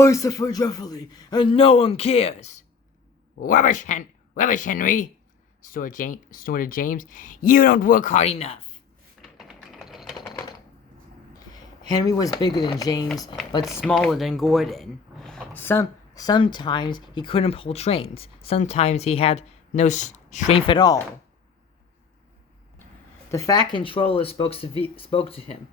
I suffer dreadfully, and no one cares. Rubbish, Henry, snorted James. You don't work hard enough. Henry was bigger than James, but smaller than Gordon. Sometimes he couldn't pull trains. Sometimes he had no strength at all. The Fat Controller spoke to him.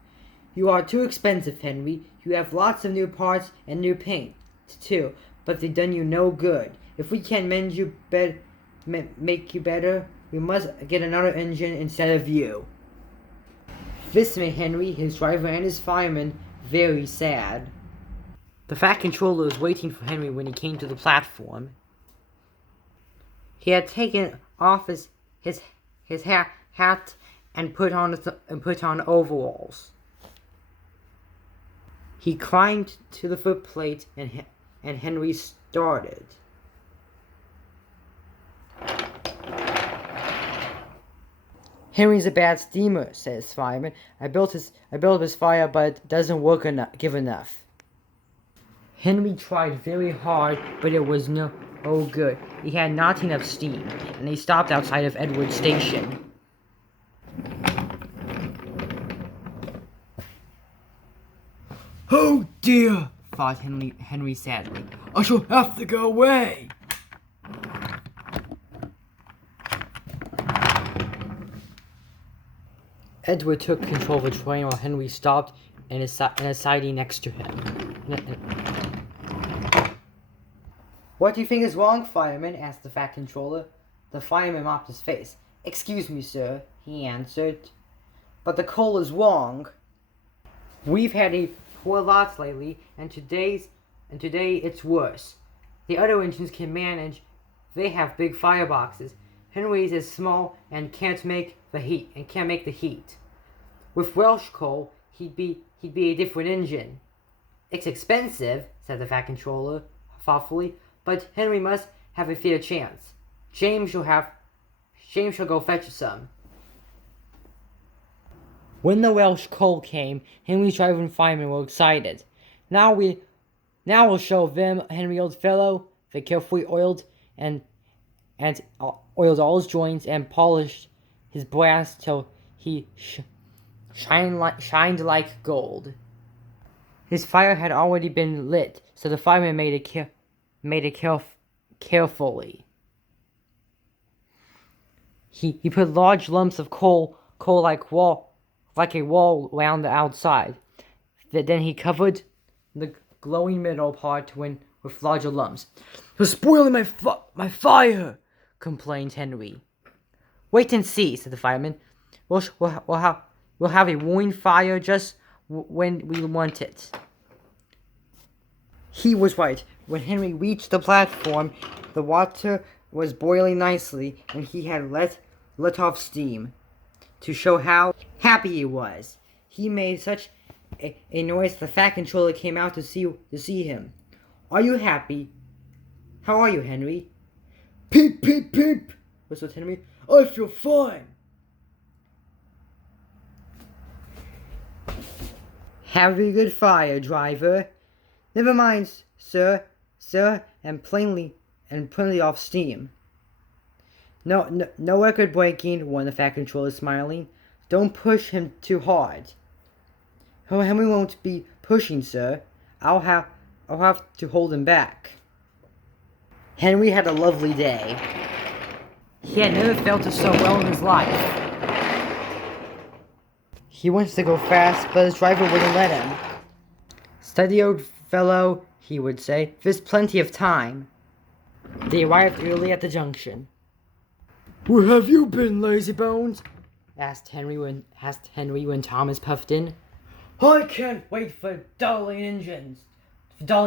You are too expensive, Henry. You have lots of new parts and new paint, too, but they've done you no good. If we can't make you better, we must get another engine instead of you. This made Henry, his driver, and his fireman very sad. The Fat Controller was waiting for Henry when he came to the platform. He had taken off his hat and put on overalls. He climbed to the footplate and Henry started. Henry's a bad steamer, said his fireman. I built his fire, but it doesn't work enough. Henry tried very hard, but it was no good. He had not enough steam, and he stopped outside of Edward Station. Oh dear, thought Henry sadly. I shall have to go away. Edward took control of the train while Henry stopped in a siding next to him. What do you think is wrong, fireman? Asked the Fat Controller. The fireman mopped his face. Excuse me, sir, he answered. But the coal is wrong. We've had a poor lot lately, and today it's worse. The other engines can manage. They have big fireboxes. Henry's is small and can't make the heat. With Welsh coal, he'd be a different engine. It's expensive, said the Fat Controller thoughtfully, but Henry must have a fair chance. James shall go fetch some. When the Welsh coal came, Henry's driver and fireman were excited. Now we'll show them, Henry, old fellow. They carefully oiled all his joints and polished his brass till he shined like gold. His fire had already been lit, so the fireman made it carefully. He put large lumps of coal like a wall around the outside. Then he covered the glowing middle part with larger lumps. You're spoiling my fire, complained Henry. Wait and see, said the fireman. We'll have a roaring fire just when we want it. He was right. When Henry reached the platform, the water was boiling nicely, and he had let off steam to show how happy he was. He made such a noise the Fat Controller came out to see him. Are you happy? How are you, Henry? Peep, peep, peep, whistled Henry. I feel fine. Have a good fire, driver. Never mind, sir, and plenty off steam. No record breaking, warned the Fat Controller, smiling. Don't push him too hard. Oh, Henry won't be pushing, sir. I'll have to hold him back. Henry had a lovely day. He had never felt it so well in his life. He wanted to go fast, but his driver wouldn't let him. Steady, old fellow, he would say. There's plenty of time. They arrived early at the junction. Where have you been, lazybones? asked Henry when Thomas puffed in. I can't wait for darling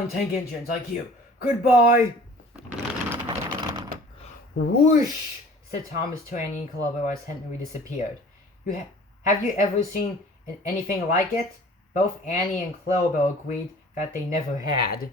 tank engines like you. Goodbye. Whoosh, said Thomas to Annie and Clover as Henry disappeared. Have you ever seen anything like it? Both Annie and Clover agreed that they never had.